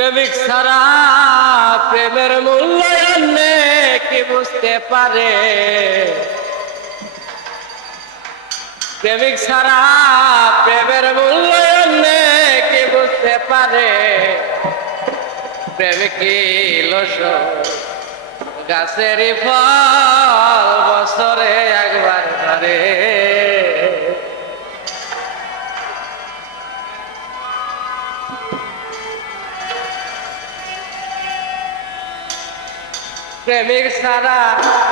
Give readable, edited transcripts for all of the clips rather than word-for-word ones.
প্রেমিক ছাড়া প্রেমের মূল্যায়ন কি বুঝতে পারে? প্রেমিক ছাড়া প্রেমের মূল্যায়ন কি বুঝতে পারে? প্রেমিক গাছেরই ফল বছরে একবার ধরে। প্রেমিক ছাড়া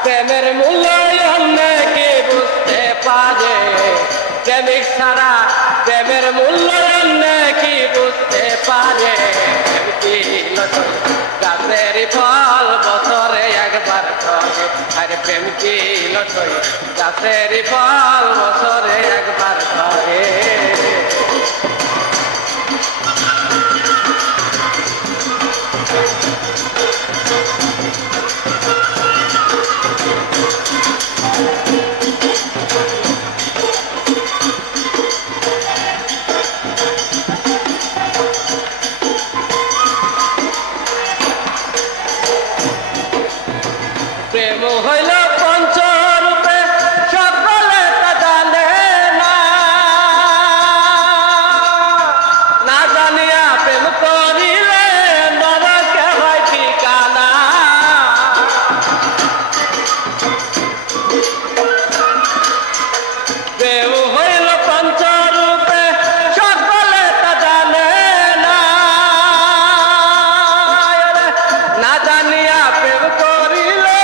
প্রেমের মূল্যায়ন কি বুঝতে পারে? প্রেমিক ছাড়া প্রেমের মূল্যায়ন কি বুঝতে পারে? গাছের ফল বছরে একবার ধরে। আরে প্রেম কি লটই গাছের ফল বছরে একবার ধরে। প্রেম হইল পঞ্চরূপে সকলে তা জানে না, না জানিয়া প্রেম করিলে নরকে হয় ঠিকানা। প্রেম হইল পঞ্চরূপে সকলে তা জানে না, না জানিয়া প্রেম করিলে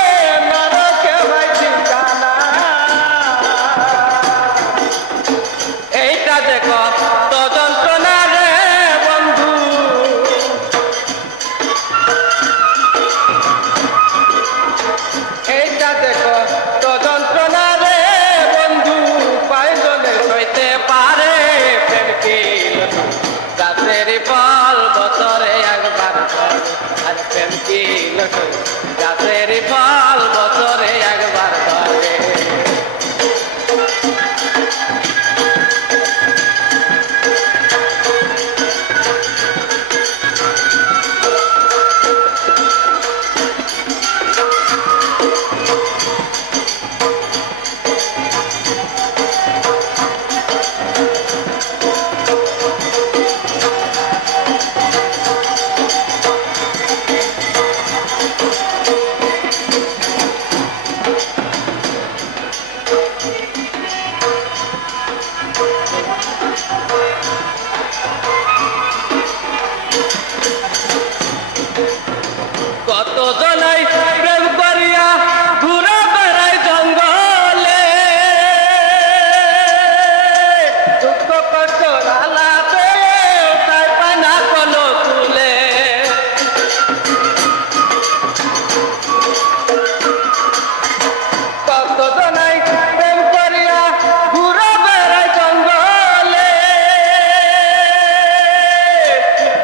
এইটা যে কত যন্ত্রণা রে বন্ধু, এইটা যে কত যন্ত্রণা রে বন্ধু, পাইজনে সইতে পারে? প্রেম কি গাছের ফল বছরে একবার ধরে। আর প্রেম কি গাছের ফল বছরে একবার ধরে। কত জনাই প্রেম করিয়া ঘুরে বেড়ায় জঙ্গলে, দুঃখ কষ্ট আলাপে তাই পায় না কোনো তুলে। কত জনাই প্রেম করিয়া ঘুরে বেড়ায় জঙ্গলে,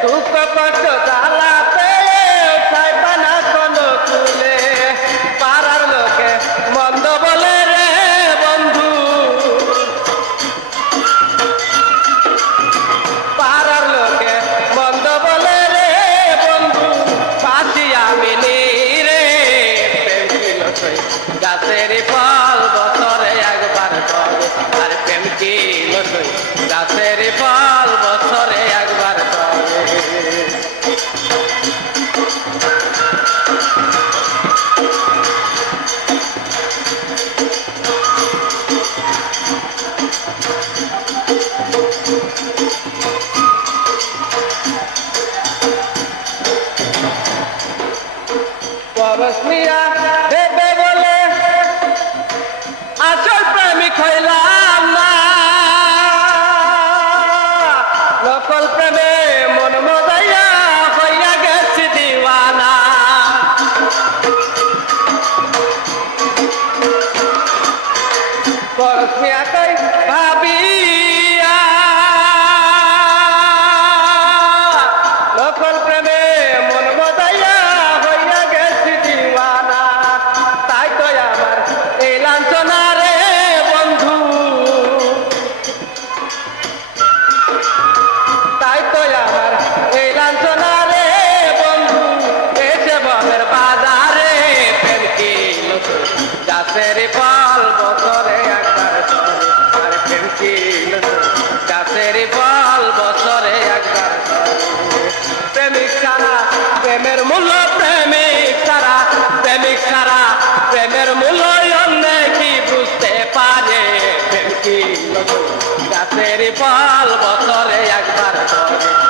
দুঃখ কষ্ট আলাপে পাড়ার লোকে মন্দ বলে রে বন্ধু, পাড়ার লোকে মন্দ বলে রে বন্ধু, পাশি আমি রে। প্রেম কি লটই গাছের ফল বছরে একবার ধরে। আর প্রেম কি লটই গাছের ফল বছরে একবার ধরে। কি গাছের ফল বছরে একবার ধরে। প্রেমিক ছাড়া প্রেমের মূল্য, প্রেমিক ছাড়া প্রেমিক ছাড়া প্রেমের মূল্য অন্য কি বুঝতে পারে। প্রেম কি গাছের ফল বছরে একবার ধরে।